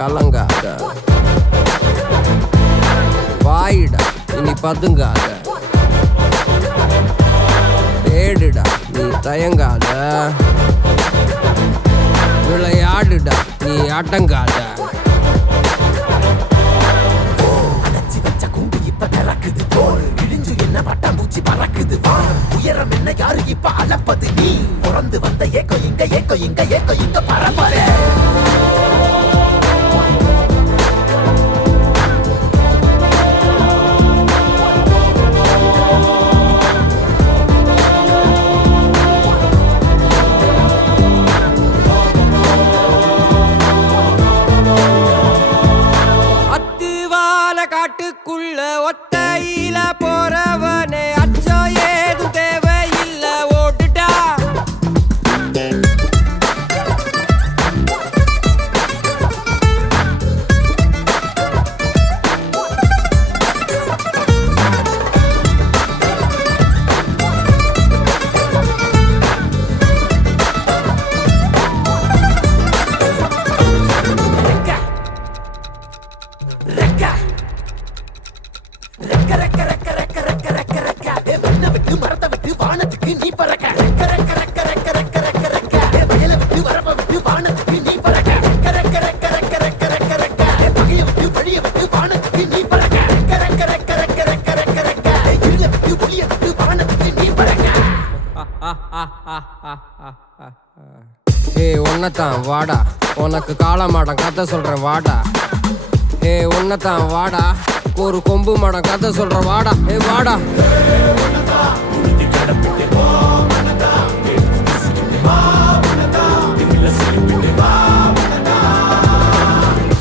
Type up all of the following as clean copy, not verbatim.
கலங்காத, வாயிடா இனி பதுங்காத, தேடுடா நீ தயங்காத, விளையாடுடா நீ அடங்காத. திறக்குது போல் இழிஞ்சு என்ன பட்டாம்பூச்சி பறக்குது வா உயரம் என்ன யாரு இப்ப அளப்பது நீ பிறந்து வந்த ஏக்கோ இங்க ஏக்கோ இங்க ஏக்கோ இங்க பரம்பரை காட்டுக்குள்ள ஒத்தையில போறவனே அச்சம் ஏதும் தேவையில்ல ஓட்டுடா. வானத்துக்கு நீ பறக்க ரெக்க ரெக்க ரெக்க ரெக்க ரெக்க ரெக்க ரெக்க வயல விட்டு வரப்ப விட்டு வானத்துக்கு நீ பறக்க ரெக்க ரெக்க ரெக்க ரெக்க ரெக்க ரெக்க ரெக்க பகைய விட்டு வழிய விட்டு வானத்துக்கு நீ பறக்க ரெக்க ரெக்க ரெக்க ரெக்க ரெக்க ரெக்க ரெக்க இருள விட்டு ஒளிய விட்டு வானத்துக்கு நீ பறக்க. ஏய் உன்னதான் வாடா, உனக்கு காளமாடம் கதை சொல்றேன் வாடா. ஏய் உன்னதான் வாடா, ஒரு கொம்பு மாடம் கதை சொல்ற வாடா. ஏய் வாடா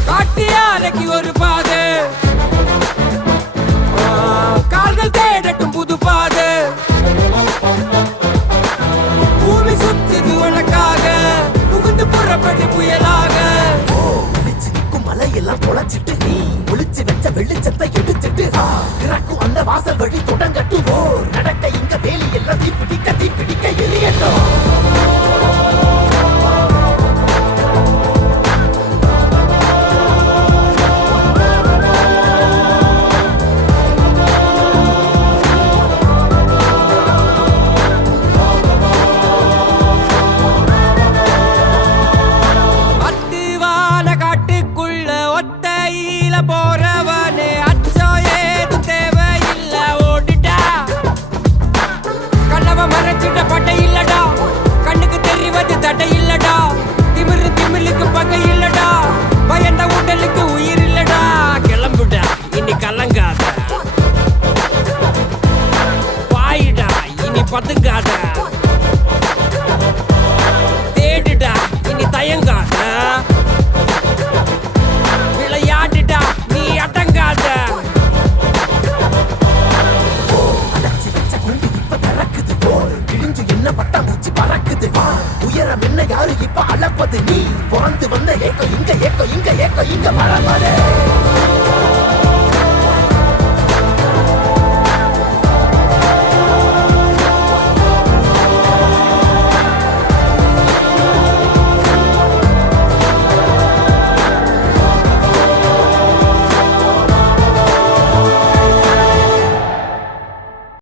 காட்டியாலைக்கு ஒரு பாது, கால்கள் தேடட்டும் புது பாது. பூமி சுத்துது உனக்காக, புகுந்து புறப்பட்டு புயலாக. ஒளிச்சு நிற்கும் மலையெல்லாம் தொலைச்சிட்டு நீ ஒளிச்சு வச்ச வெளிச்சத்தை எடுத்துட்டு திறக்கும் அந்த வாசல் வழி தொடங்கட்டும். நடக்க இங்க வேலி எல்லாம் தீப்பிடிக்க எரியட்டும். போறவனே அச்சம் ஏதும் தேவையில்ல ஓடிட்டா. கண்ணவ மறைச்சிட்ட பட்டை இல்லடா, கண்ணுக்கு தெரிவது தடை இல்லடா. திமிரு திமிலுக்கு பகை இல்லடா, பயந்த உடலுக்கு உயிர் இல்லடா. கிளம்புடா இனி கலங்காத, வாயிடா இனி பதுங்காத, தேடுடா இனி தயங்காத, விளையாடுடா நீ அடங்காத. அடைச்சி வச்ச குண்டு இப்ப திறக்குது போல் இழிஞ்சு என்ன பட்டாம்பூச்சி பறக்குது வா உயரம் என்ன யாரு இப்ப அளப்பது நீ பிறந்து வந்த ஏக்கோ இங்க ஏக்கோ இங்க ஏக்கோ இங்க பரம்பரை.